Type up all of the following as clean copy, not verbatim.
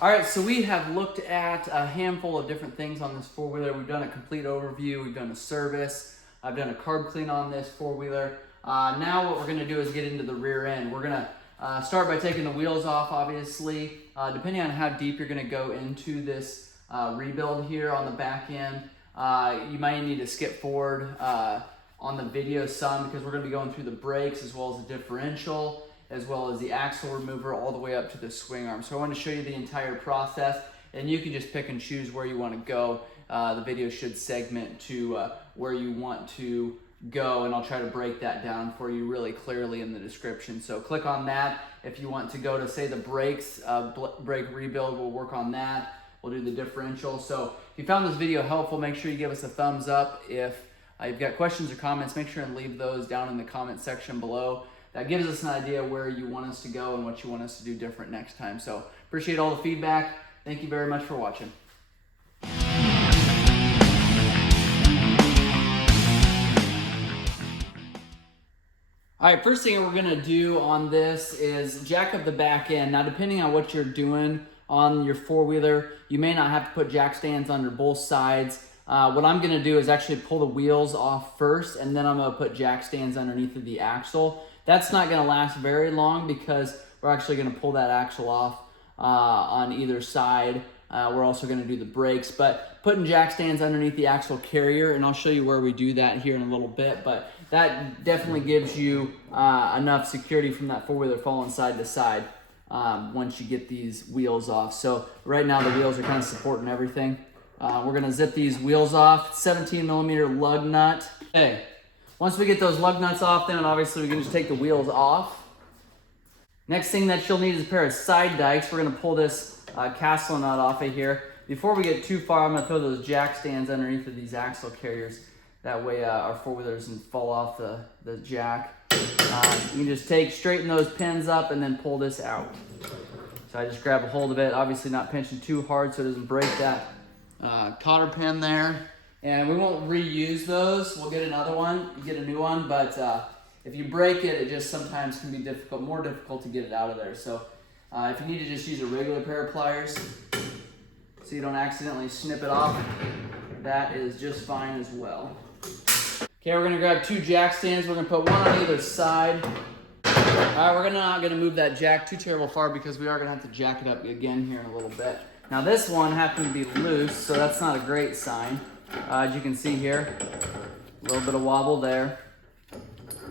All right, so we have looked at a handful of different things on this four-wheeler. We've done a complete overview, we've done a service, I've done a carb clean on this four-wheeler. Now what we're gonna do is get into the rear end. We're gonna start by taking the wheels off, obviously. Depending on how deep you're gonna go into this rebuild here on the back end, you might need to skip forward on the video some because we're gonna be going through the brakes as well as the differential, as well as the axle remover all the way up to the swing arm. So I want to show you the entire process, and you can just pick and choose where you want to go. The video should segment to where you want to go, and I'll try to break that down for you really clearly in the description. So click on that if you want to go to, say, the brakes, brake rebuild. We'll work on that. We'll do the differential. So if you found this video helpful, make sure you give us a thumbs up. If you've got questions or comments, make sure and leave those down in the comment section below. That gives us an idea where you want us to go and what you want us to do different next time. So appreciate all the feedback. Thank you very much for watching. All right, first thing we're gonna do on this is jack up the back end. Now, depending on what you're doing on your four-wheeler, you may not have to put jack stands under both sides. What I'm gonna do is actually pull the wheels off first, and then I'm gonna put jack stands underneath of the axle. That's not gonna last very long because we're actually gonna pull that axle off on either side. We're also gonna do the brakes, but putting jack stands underneath the axle carrier, and I'll show you where we do that here in a little bit, but that definitely gives you enough security from that four-wheeler falling side to side once you get these wheels off. So right now the wheels are kind of supporting everything. We're gonna zip these wheels off, 17mm lug nut. Okay. Once we get those lug nuts off, then obviously we can just take the wheels off. Next thing that you'll need is a pair of side dikes. We're gonna pull this castle nut off of here. Before we get too far, I'm gonna throw those jack stands underneath of these axle carriers. That way our four-wheeler doesn't fall off the jack. You can just straighten those pins up and then pull this out. So I just grab a hold of it, obviously not pinching too hard so it doesn't break that cotter pin there. And we won't reuse those. We'll get another one, get a new one, but if you break it, it just sometimes can be more difficult to get it out of there. So if you need to just use a regular pair of pliers so you don't accidentally snip it off, that is just fine as well. Okay, we're gonna grab 2 jack stands. We're gonna put one on either side. All right, we're not gonna move that jack too terrible far because we are gonna have to jack it up again here in a little bit. Now this one happened to be loose, so that's not a great sign. As you can see here, a little bit of wobble there.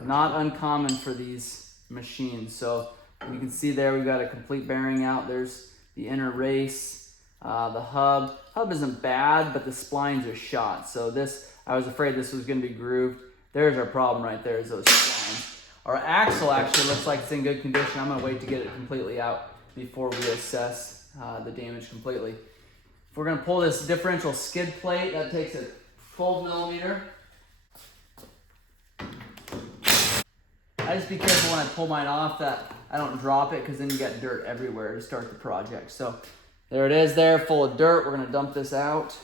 Not uncommon for these machines. So you can see there we've got a complete bearing out. There's the inner race, the hub. Hub isn't bad, but the splines are shot. So this, I was afraid this was gonna be grooved. There's our problem right there, is those splines. Our axle actually looks like it's in good condition. I'm gonna wait to get it completely out before we assess the damage completely. We're gonna pull this differential skid plate. That takes a 12mm. I just be careful when I pull mine off that I don't drop it because then you got dirt everywhere to start the project. So there it is there, full of dirt. We're gonna dump this out.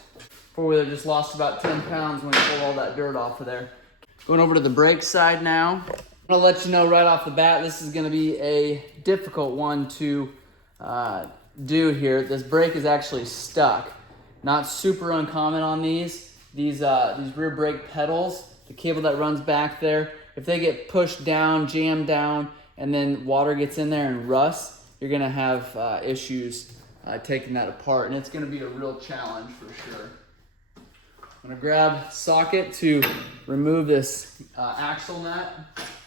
Four-wheeler just lost about 10 pounds when we pull all that dirt off of there. Going over to the brake side now. I'm gonna let you know right off the bat, this is gonna be a difficult one to do here. This brake is actually stuck. Not super uncommon on these rear brake pedals. The cable that runs back there, if they get pushed down, jammed down, and then water gets in there and rust, you're gonna have issues taking that apart, and it's gonna be a real challenge for sure. I'm gonna grab socket to remove this axle nut.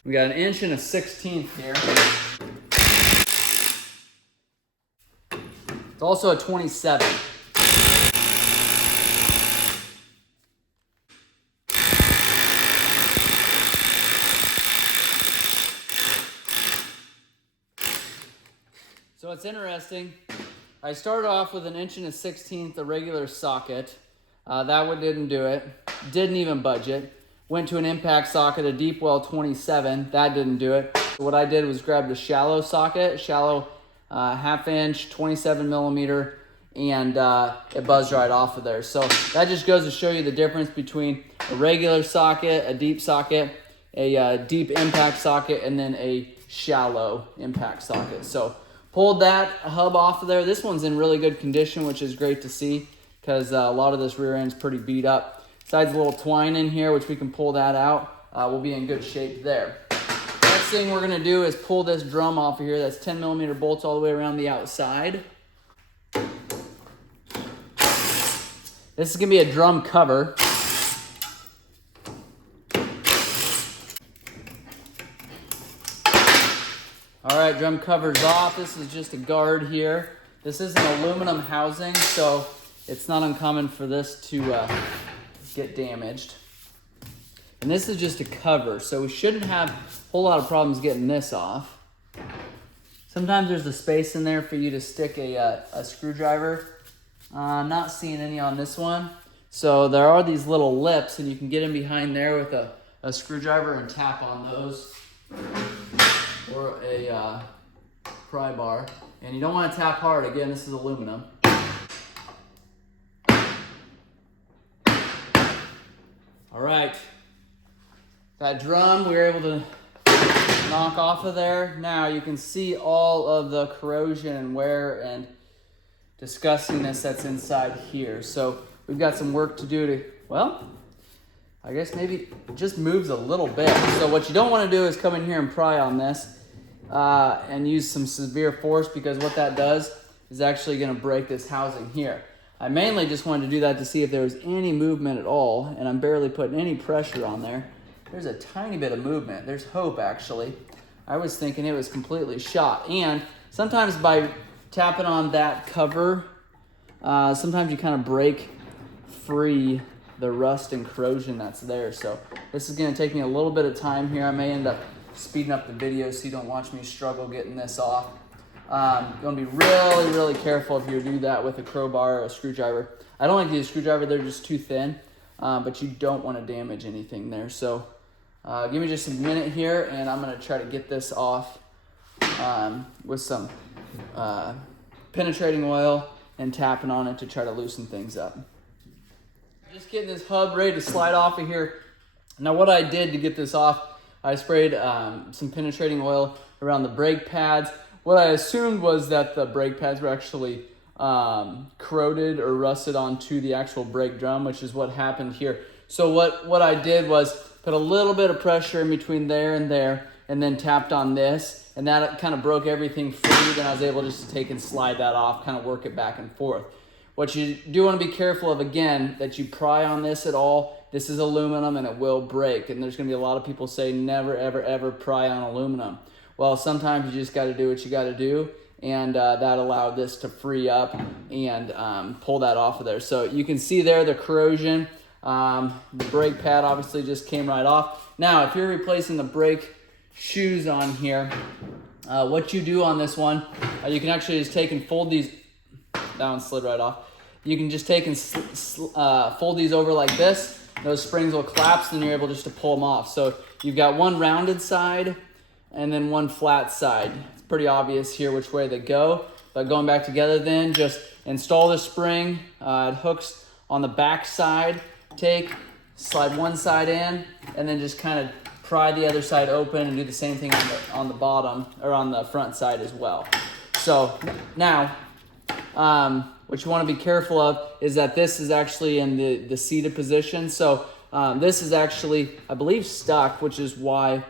We got 1 1/16 here. It's also a 27. So it's interesting. I started off with 1 1/16, a regular socket. That one didn't do it. Didn't even budget. Went to an impact socket, a deep well 27. That didn't do it. So what I did was grab the shallow socket, shallow 1/2 inch, 27mm, and it buzzed right off of there. So that just goes to show you the difference between a regular socket, a deep socket, a deep impact socket, and then a shallow impact socket. So Pulled that hub off of there. This one's in really good condition, which is great to see because a lot of this rear end's pretty beat up. Besides a little twine in here, which we can pull that out, we'll be in good shape there. Next thing we're gonna do is pull this drum off of here. That's 10mm bolts all the way around the outside. This is gonna be a drum cover. All right, drum cover's off. This is just a guard here. This is an aluminum housing, so it's not uncommon for this to get damaged. And this is just a cover, so we shouldn't have a whole lot of problems getting this off. Sometimes there's a space in there for you to stick a screwdriver. I'm not seeing any on this one. So there are these little lips, and you can get in behind there with a screwdriver and tap on those. Or a pry bar. And you don't want to tap hard. Again, this is aluminum. All right. That drum we were able to knock off of there. Now you can see all of the corrosion and wear and disgustingness that's inside here. So we've got some work to do to, well, I guess maybe it just moves a little bit. So what you don't want to do is come in here and pry on this and use some severe force, because what that does is actually going to break this housing here. I mainly just wanted to do that to see if there was any movement at all, and I'm barely putting any pressure on there. There's a tiny bit of movement. There's hope, actually. I was thinking it was completely shot. And sometimes by tapping on that cover, sometimes you kind of break free the rust and corrosion that's there. So this is going to take me a little bit of time here. I may end up speeding up the video so you don't watch me struggle getting this off. You're going to be really, really careful if you do that with a crowbar or a screwdriver. I don't like to use a screwdriver. They're just too thin, but you don't want to damage anything there. So give me just a minute here, and I'm going to try to get this off with some penetrating oil and tapping on it to try to loosen things up. Just getting this hub ready to slide off of here. Now what I did to get this off, I sprayed some penetrating oil around the brake pads. What I assumed was that the brake pads were actually corroded or rusted onto the actual brake drum, which is what happened here. So what I did was put a little bit of pressure in between there, and then tapped on this, and that kind of broke everything free. Then I was able just to take and slide that off, kind of work it back and forth. What you do want to be careful of, again, that you pry on this at all. This is aluminum and it will break. And there's going to be a lot of people say never, ever, ever pry on aluminum. Well, sometimes you just got to do what you got to do. And that allowed this to free up and pull that off of there. So you can see there the corrosion. The brake pad obviously just came right off. Now, if you're replacing the brake shoes on here, what you do on this one, you can actually just take and fold these. That one slid right off. You can just take and fold these over like this. Those springs will collapse, and you're able just to pull them off. So you've got one rounded side and then one flat side. It's pretty obvious here which way they go. But going back together then, just install the spring. It hooks on the back side. Slide one side in, and then just kind of pry the other side open and do the same thing on the bottom, or on the front side as well. So now, what you want to be careful of is that this is actually in the seated position. So this is actually, I believe, stuck, which is why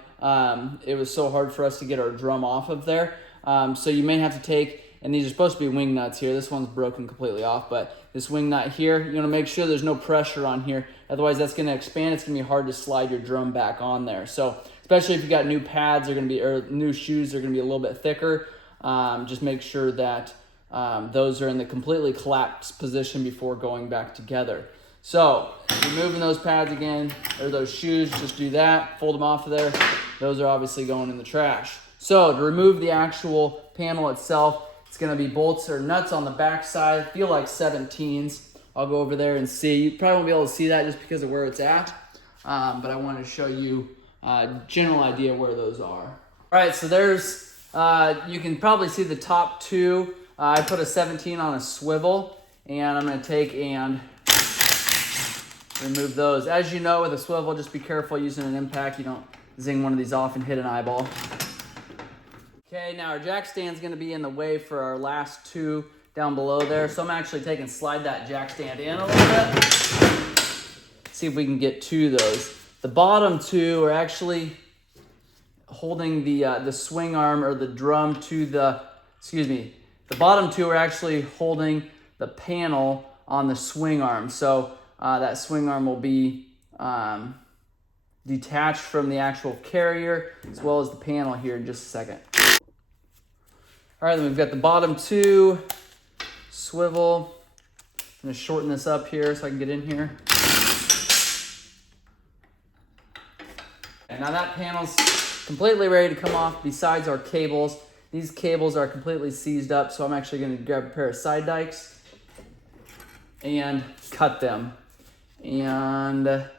it was so hard for us to get our drum off of there. So you may have to take, and these are supposed to be wing nuts here. This one's broken completely off, but this wing nut here, you want to make sure there's no pressure on here. Otherwise, that's going to expand. It's going to be hard to slide your drum back on there. So especially if you got new pads, or new shoes, they're going to be a little bit thicker. Just make sure that those are in the completely collapsed position before going back together. So removing those pads again, or those shoes, just do that, fold them off of there. Those are obviously going in the trash. So to remove the actual panel itself, it's going to be bolts or nuts on the back side. Feel like 17s. I'll go over there and see. You probably won't be able to see that just because of where it's at, but I wanted to show you a general idea where those are. All right, so there's, you can probably see the top two. I put a 17 on a swivel, and I'm going to take and remove those. As you know, with a swivel, just be careful using an impact. You don't zing one of these off and hit an eyeball. Okay, now our jack stand's gonna be in the way for our last two down below there. So I'm actually slide that jack stand in a little bit. See if we can get to those. The bottom two are actually holding the swing arm or the drum to the bottom two are actually holding the panel on the swing arm. So that swing arm will be detached from the actual carrier as well as the panel here in just a second. All right, then we've got the bottom two swivel. I'm gonna shorten this up here so I can get in here. And now that panel's completely ready to come off besides our cables. These cables are completely seized up, so I'm actually gonna grab a pair of side dikes and cut them. And then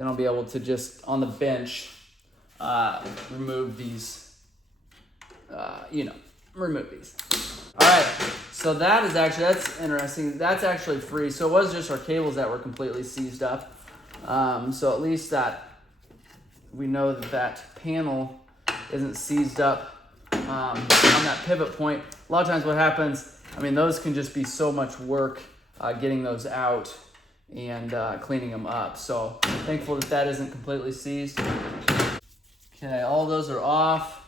I'll be able to just, on the bench, remove these, remove these. All right, so that's interesting. That's actually free. So it was just our cables that were completely seized up. So at least that we know that panel isn't seized up on that pivot point. A lot of times what happens, those can just be so much work getting those out and cleaning them up. So thankful that isn't completely seized. Okay, all those are off.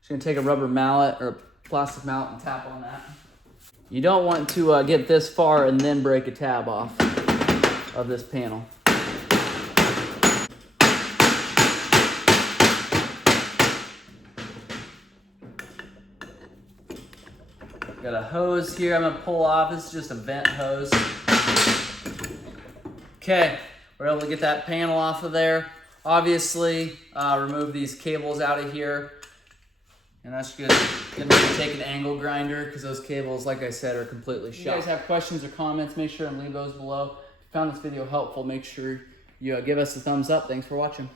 Just gonna take a rubber mallet or a plastic mallet and tap on that. You don't want to get this far and then break a tab off of this panel. Got a hose here I'm gonna pull off. This is just a vent hose. Okay, we're able to get that panel off of there. Obviously, remove these cables out of here. And that's good. Gonna take an angle grinder because those cables, like I said, are completely shot. If you guys have questions or comments, make sure and leave those below. If you found this video helpful, make sure you give us a thumbs up. Thanks for watching.